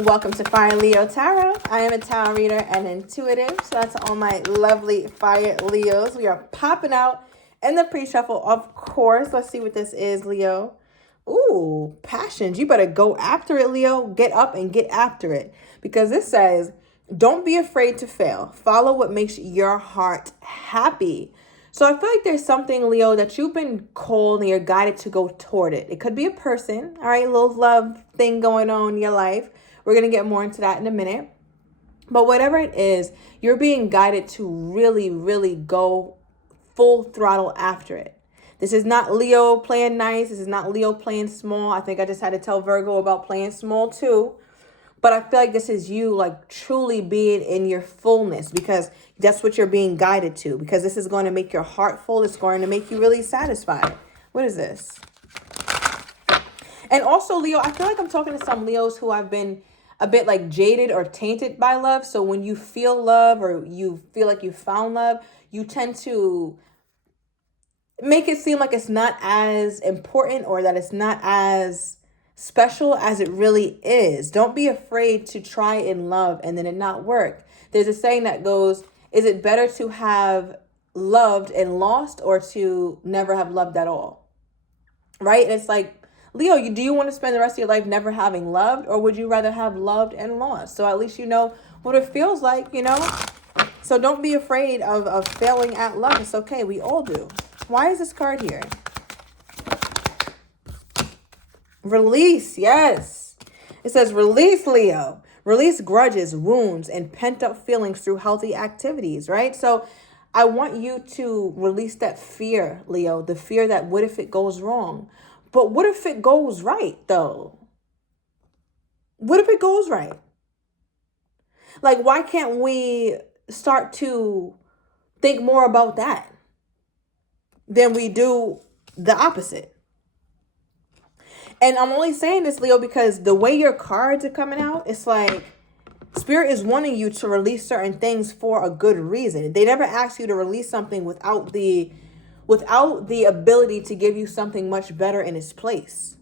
Welcome to Fire Leo Tarot. I am a tarot reader and intuitive, so that's all my lovely Fire Leos. We are popping out in the pre-shuffle, of course. Let's see what this is, Leo. Ooh, passions. You better go after it, Leo. Get up and get after it. Because this says, don't be afraid to fail. Follow what makes your heart happy. So I feel like there's something, Leo, that you've been called and you're guided to go toward it. It could be a person, all right, a little love thing going on in your life. We're going to get more into that in a minute. But whatever it is, you're being guided to really, really go full throttle after it. This is not Leo playing nice. This is not Leo playing small. I think I just had to tell Virgo about playing small too. But I feel like this is you like truly being in your fullness, because that's what you're being guided to, because this is going to make your heart full. It's going to make you really satisfied. What is this? And also, Leo, I feel like I'm talking to some Leos who have been a bit like jaded or tainted by love. So when you feel love or you feel like you found love, you tend to make it seem like it's not as important or that it's not as special as it really is. Don't be afraid to try in love and then it not work. There's a saying that goes, is it better to have loved and lost or to never have loved at all? Right? And it's like, Leo, do you want to spend the rest of your life never having loved, or would you rather have loved and lost? So at least you know what it feels like, you know? So don't be afraid of failing at love. It's okay. We all do. Why is this card here? Release. Yes. It says release, Leo. Release grudges, wounds, and pent-up feelings through healthy activities, right? So I want you to release that fear, Leo, the fear that what if it goes wrong? But what if it goes right, though? What if it goes right? Like, why can't we start to think more about that than we do the opposite? And I'm only saying this, Leo, because the way your cards are coming out, it's like Spirit is wanting you to release certain things for a good reason. They never ask you to release something without the ability to give you something much better in its place,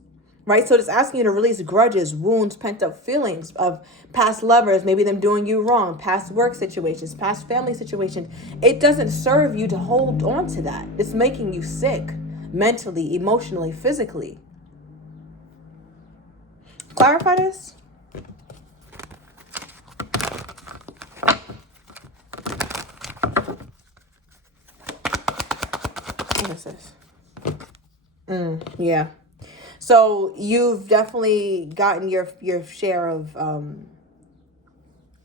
right? So it's asking you to release grudges, wounds, pent-up feelings of past lovers, maybe them doing you wrong, past work situations, past family situations. It doesn't serve you to hold on to that. It's making you sick mentally, emotionally, physically. Clarify this. What is this? Yeah. So you've definitely gotten your share of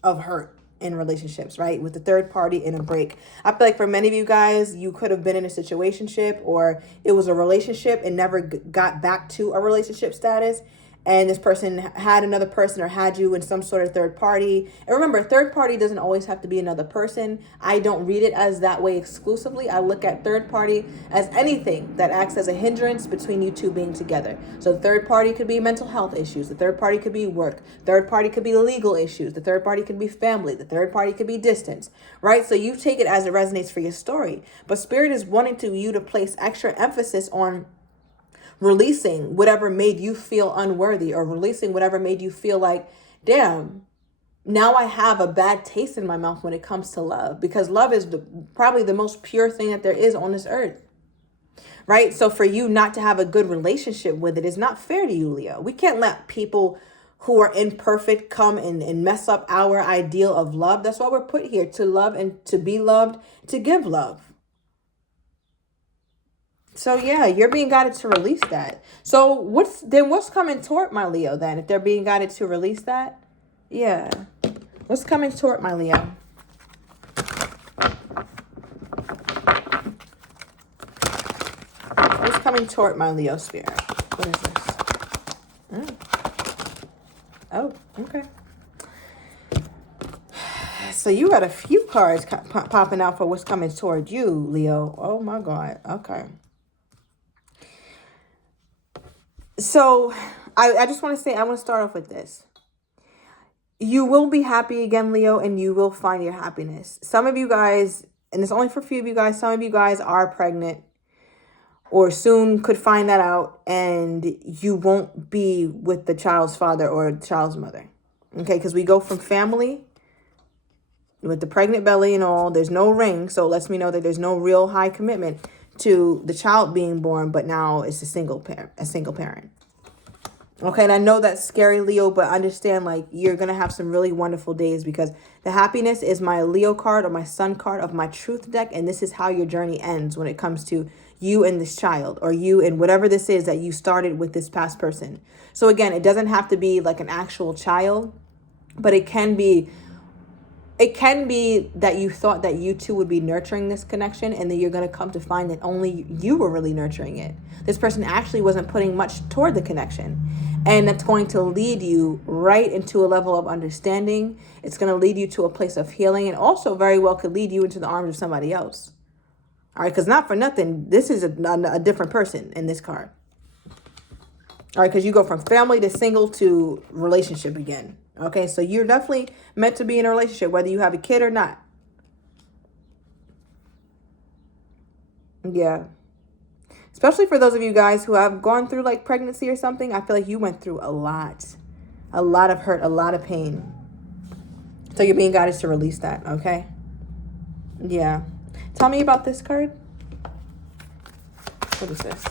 hurt in relationships, right? With the third party and a break. I feel like for many of you guys, you could have been in a situationship, or it was a relationship and never got back to a relationship status. And this person had another person or had you in some sort of third party. And remember, third party doesn't always have to be another person. I don't read it as that way exclusively. I look at third party as anything that acts as a hindrance between you two being together. So the third party could be mental health issues. The third party could be work. Third party could be legal issues. The third party could be family. The third party could be distance, right? So you take it as it resonates for your story. But Spirit is wanting you to place extra emphasis on releasing whatever made you feel unworthy, or releasing whatever made you feel like, damn, now I have a bad taste in my mouth when it comes to love, because love is probably the most pure thing that there is on this earth, right? So for you not to have a good relationship with it is not fair to you, Leo. We can't let people who are imperfect come and mess up our ideal of love. That's why we're put here, to love and to be loved, to give love. So yeah, you're being guided to release that. So what's coming toward my Leo then? If they're being guided to release that? Yeah. What's coming toward my Leo? What's coming toward my Leo spirit? What is this? Oh, okay. So you got a few cards popping out for what's coming toward you, Leo. Oh my God. Okay. So I just want to say, I want to start off with this. You will be happy again, Leo, and you will find your happiness. Some of you guys, and it's only for a few of you guys, some of you guys are pregnant or soon could find that out, and you won't be with the child's father or the child's mother. Okay, because we go from family with the pregnant belly and all. There's no ring, so it lets me know that there's no real high commitment to the child being born, but now it's a single parent. Okay, and I know that's scary, Leo, but understand, like, you're going to have some really wonderful days, because the happiness is my Leo card or my sun card of my truth deck, and this is how your journey ends when it comes to you and this child, or you and whatever this is that you started with this past person. So again, it doesn't have to be like an actual child, but it can be that you thought that you two would be nurturing this connection, and then you're going to come to find that only you were really nurturing it. This person actually wasn't putting much toward the connection. And that's going to lead you right into a level of understanding. It's going to lead you to a place of healing, and also very well could lead you into the arms of somebody else. All right, because not for nothing, this is a different person in this card. All right, because you go from family to single to relationship again. Okay, so you're definitely meant to be in a relationship, whether you have a kid or not. Yeah. Especially for those of you guys who have gone through like pregnancy or something. I feel like you went through a lot of hurt, a lot of pain. So you're being guided to release that, okay? Yeah. Tell me about this card. What is this?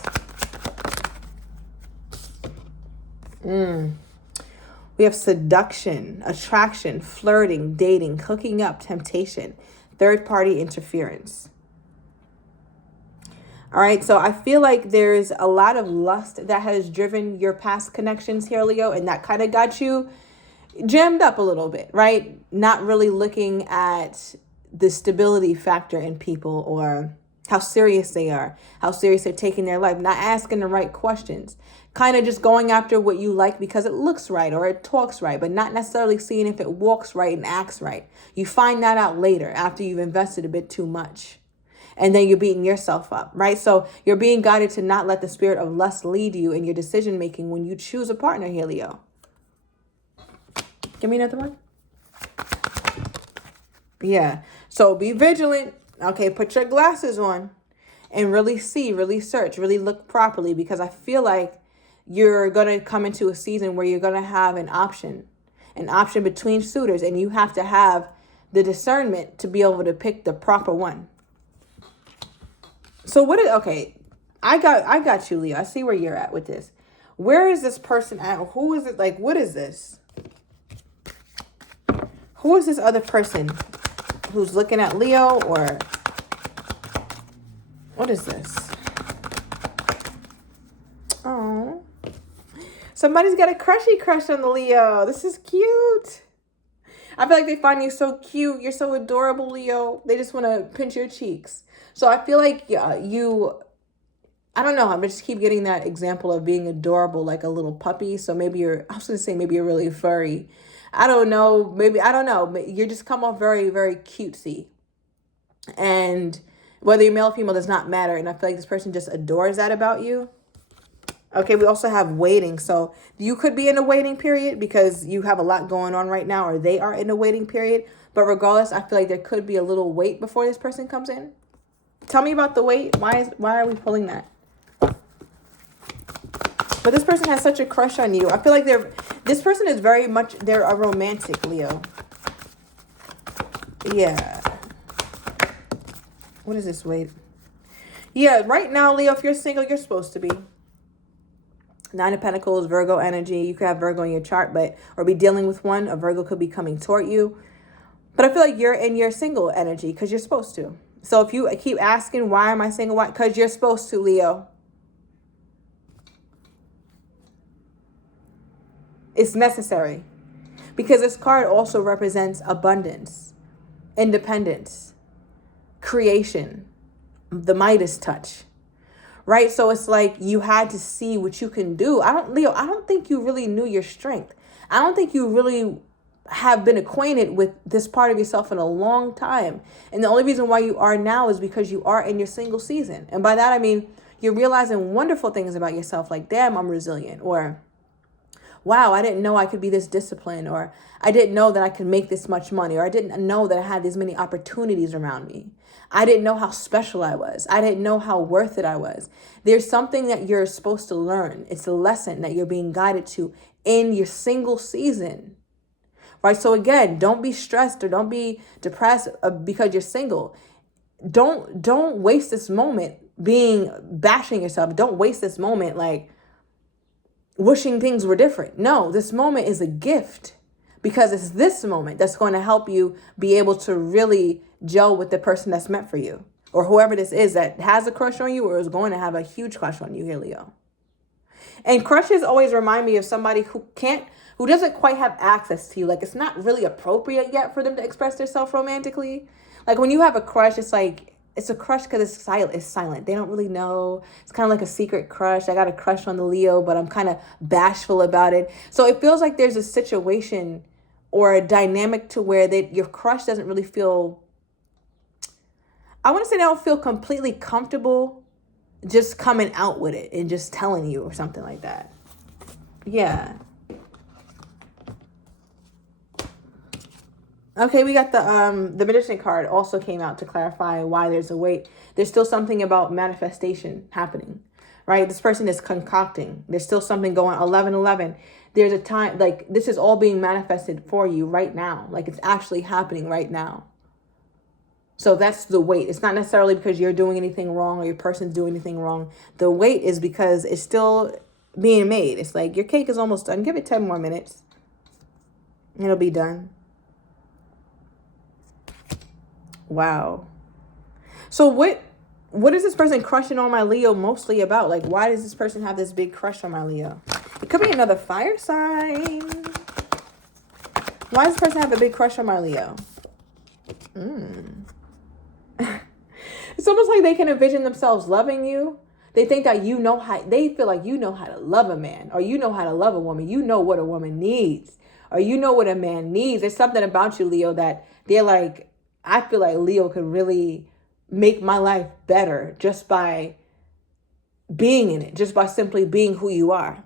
We have seduction, attraction, flirting, dating, hooking up, temptation, third-party interference. All right, so I feel like there's a lot of lust that has driven your past connections here, Leo, and that kind of got you jammed up a little bit, right? Not really looking at the stability factor in people, or how serious they are, how serious they're taking their life, not asking the right questions, kind of just going after what you like because it looks right or it talks right, but not necessarily seeing if it walks right and acts right. You find that out later after you've invested a bit too much. And then you're beating yourself up, right? So you're being guided to not let the spirit of lust lead you in your decision making when you choose a partner here, Leo. Give me another one. Yeah. So be vigilant. Okay, put your glasses on and really see, really search, really look properly, because I feel like you're going to come into a season where you're going to have an option between suitors, and you have to have the discernment to be able to pick the proper one. So okay, I got you, Leo. I see where you're at with this. Where is this person at? Who is it? Like, what is this? Who is this other person who's looking at Leo, or what is this? Oh, somebody's got a crush on the Leo. This is cute. I feel like they find you so cute. You're so adorable, Leo. They just want to pinch your cheeks. So I feel like I don't know. I'm just keep getting that example of being adorable, like a little puppy. So maybe I was going to say maybe you're really furry. I don't know. You just come off very, very cutesy. And whether you're male or female does not matter. And I feel like this person just adores that about you. Okay, we also have waiting. So you could be in a waiting period because you have a lot going on right now, or they are in a waiting period. But regardless, I feel like there could be a little wait before this person comes in. Tell me about the wait. Why are we pulling that? But this person has such a crush on you. I feel like this person is they're a romantic, Leo. Yeah. What is this wait? Yeah, right now, Leo, if you're single, you're supposed to be. Nine of Pentacles, Virgo energy. You could have Virgo in your chart, or be dealing with one. A Virgo could be coming toward you. But I feel like you're in your single energy because you're supposed to. So if you keep asking, why am I single? Why? Because you're supposed to, Leo. It's necessary. Because this card also represents abundance, independence, creation, the Midas touch. Right? So it's like you had to see what you can do. Leo, I don't think you really knew your strength. I don't think you really have been acquainted with this part of yourself in a long time. And the only reason why you are now is because you are in your single season. And by that, I mean, you're realizing wonderful things about yourself. Like, damn, I'm resilient. Or, wow, I didn't know I could be this disciplined. Or I didn't know that I could make this much money. Or I didn't know that I had these many opportunities around me. I didn't know how special I was. I didn't know how worth it I was. There's something that you're supposed to learn. It's a lesson that you're being guided to in your single season. right? So again, don't be stressed or don't be depressed because you're single. Don't waste this moment bashing yourself. Don't waste this moment like wishing things were different. No, this moment is a gift, because it's this moment that's going to help you be able to really gel with the person that's meant for you, or whoever this is that has a crush on you or is going to have a huge crush on you here, Leo. And crushes always remind me of somebody who doesn't quite have access to you. Like, it's not really appropriate yet for them to express themselves romantically. Like, when you have a crush, it's like, it's a crush because it's silent. It's silent. They don't really know. It's kind of like a secret crush. I got a crush on the Leo, but I'm kind of bashful about it. So it feels like there's a situation or a dynamic to where your crush doesn't really feel, I want to say they don't feel completely comfortable just coming out with it and just telling you or something like that. Yeah. Okay, we got the Magician card also came out to clarify why there's a wait. There's still something about manifestation happening, right? This person is concocting. There's still something going on. 11:11. There's a time, like, this is all being manifested for you right now. Like, it's actually happening right now. So that's the wait. It's not necessarily because you're doing anything wrong or your person's doing anything wrong. The wait is because it's still being made. It's like your cake is almost done. Give it 10 more minutes. It'll be done. Wow. So what is this person crushing on my Leo mostly about? Like, why does this person have this big crush on my Leo? It could be another fire sign. Why does this person have a big crush on my Leo? It's almost like they can envision themselves loving you. They think that they feel like you know how to love a man, or you know how to love a woman. You know what a woman needs, or you know what a man needs. There's something about you, Leo, that they're like, I feel like Leo could really make my life better just by being in it, just by simply being who you are.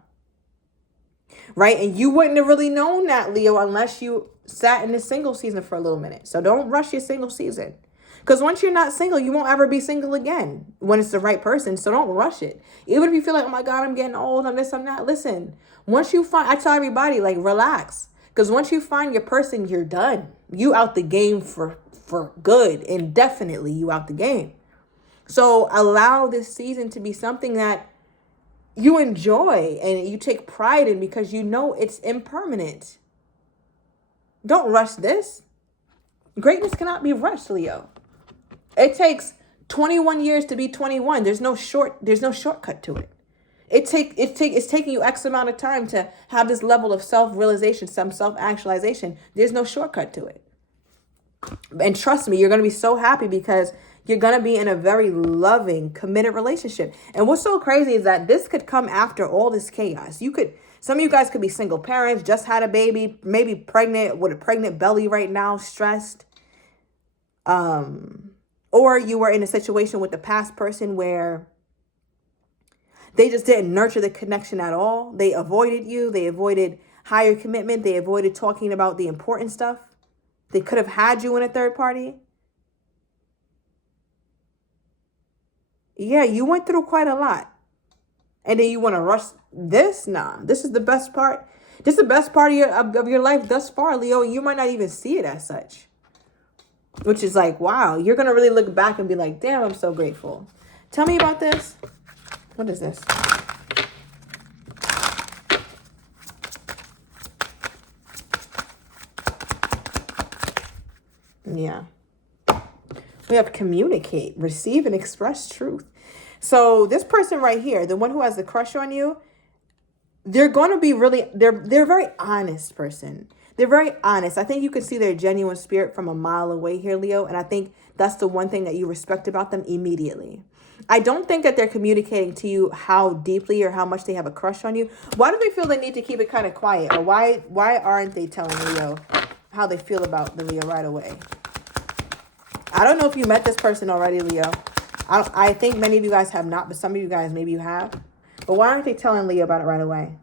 Right? And you wouldn't have really known that, Leo, unless you sat in the single season for a little minute. So don't rush your single season. Because once you're not single, you won't ever be single again when it's the right person. So don't rush it. Even if you feel like, oh my God, I'm getting old, I'm this, I'm that. Listen, once you find, I tell everybody, like, relax. Because once you find your person, you're done. You out the game for good. Indefinitely, you out the game. So allow this season to be something that you enjoy and you take pride in, because you know it's impermanent. Don't rush this. Greatness cannot be rushed, Leo. It takes 21 years to be 21. There's no shortcut to it. It's taking you X amount of time to have this level of self-realization, some self-actualization. There's no shortcut to it. And trust me, you're going to be so happy, because you're going to be in a very loving, committed relationship. And what's so crazy is that this could come after all this chaos. Some of you guys could be single parents, just had a baby, maybe pregnant with a pregnant belly right now, stressed. Or you were in a situation with the past person where they just didn't nurture the connection at all. They avoided you. They avoided higher commitment. They avoided talking about the important stuff. They could have had you in a third party. Yeah, you went through quite a lot. And then you want to rush this? Nah, this is the best part. This is the best part of your life thus far, Leo. You might not even see it as such. Which is like, wow, you're going to really look back and be like, damn, I'm so grateful. Tell me about this. What is this? Yeah. We have communicate, receive, and express truth. So this person right here, the one who has the crush on you, they're going to be they're a very honest person. They're very honest. I think you can see their genuine spirit from a mile away here, Leo. And I think that's the one thing that you respect about them immediately. I don't think that they're communicating to you how deeply or how much they have a crush on you. Why do they feel they need to keep it kind of quiet? Or why aren't they telling Leo how they feel about the Leo right away? I don't know if you met this person already, Leo. I think many of you guys have not, but some of you guys, maybe you have. But why aren't they telling Leo about it right away?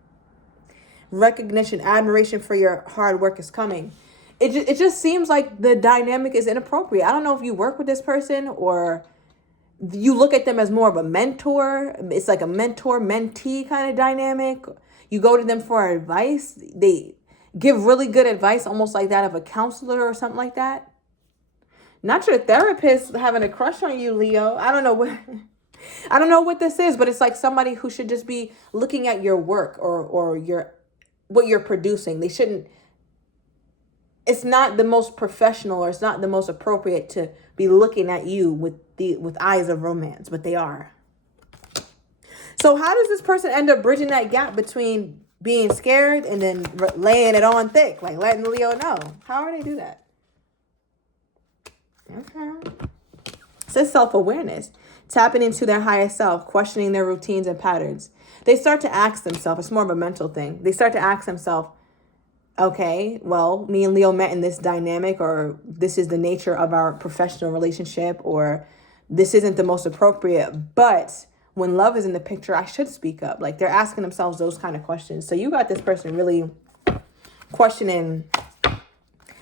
Recognition, admiration for your hard work is coming. It just seems like the dynamic is inappropriate. I don't know if you work with this person or you look at them as more of a mentor. It's like a mentor-mentee kind of dynamic. You go to them for advice. give really good advice, almost like that of a counselor or something like that. Not your therapist having a crush on you, Leo. I don't know what I don't know what this is, but it's like somebody who should just be looking at your work or your what you're producing. They shouldn't, it's not the most professional, or it's not the most appropriate to be looking at you with eyes of romance, but they are. So how does this person end up bridging that gap between being scared and then laying it on thick, like letting Leo know? How do they do that? Okay. It says self-awareness, tapping into their higher self, questioning their routines and patterns. They start to ask themselves, it's more of a mental thing. They start to ask themselves, okay, well, me and Leo met in this dynamic, or this is the nature of our professional relationship, or this isn't the most appropriate, but when love is in the picture, I should speak up. Like, they're asking themselves those kind of questions. So you got this person really questioning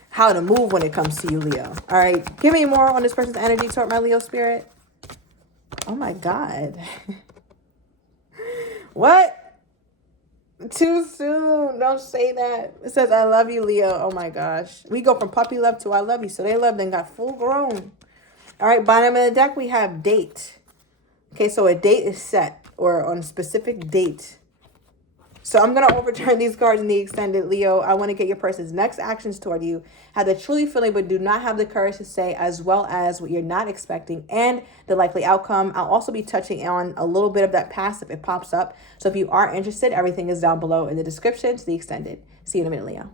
how to move when it comes to you, Leo. All right, give me more on this person's energy toward my Leo spirit. Oh my God. What? Too soon. Don't say that. It says, I love you, Leo. Oh my gosh. We go from puppy love to I love you. So they loved and got full grown. All right, bottom of the deck, we have date. Okay, so a date is set, or on a specific date. So I'm going to overturn these cards in the extended, Leo. I want to get your person's next actions toward you. How they're truly feeling, but do not have the courage to say, as well as what you're not expecting and the likely outcome. I'll also be touching on a little bit of that past if it pops up. So if you are interested, everything is down below in the description to the extended. See you in a minute, Leo.